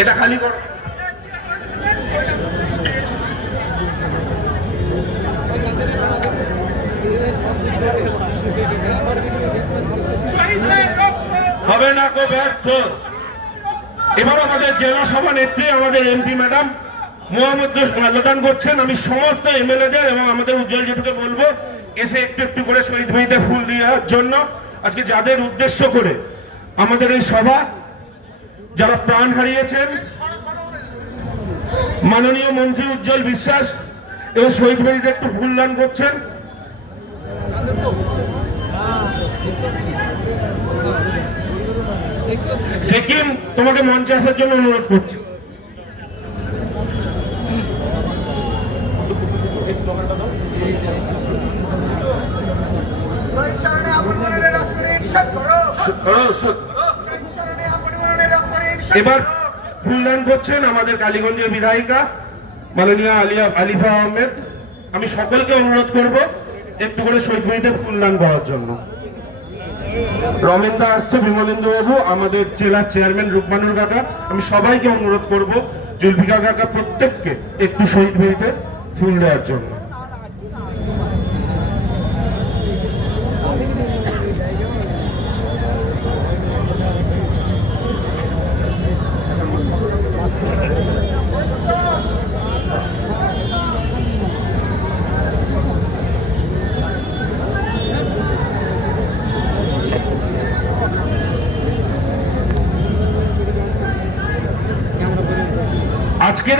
এটা খালি করো। হবে না কো ব্যর্থ। এবার আমাদের জেলা সভা নেত্রী, আমাদের এমপি ম্যাডাম মোহাম্মদ মাল্যদান করছেন। আমি সমস্ত এমএলএদের এবং আমাদের উজ্জ্বল জেঠুকে বলব, এসে একটু একটু করে শহীদ মেয়েতে ফুল দেওয়ার জন্য, আজকে যাদের উদ্দেশ্য করে আমাদের এই সভা যারা প্রাণ হারিয়েছেন মাননীয় মন্ত্রী উজ্জ্বল বিশ্বাস এবং শহীদ মেয়েতে একটু ভুল দান করছেন। সিকিম তোমাকে মঞ্চে আসার জন্য অনুরোধ করছি। করো। এবার ফুলদান করছেন আমাদের কালীগঞ্জের বিধায়িকা মাননীয় আলিয়া আলিফা আহমেদ। আমি সকলকে অনুরোধ করব একটু করে শহীদ ফুলদান করার জন্য। রমেনদা আসছে বিমলেন্দু বাবু, আমাদের জেলার চেয়ারম্যান রূপমানুর কাকা। আমি সবাইকে অনুরোধ করব জুলফিকার কাকা প্রত্যেককে একটু শহীদ মিনিটে ফুল দেওয়ার জন্য। আজকের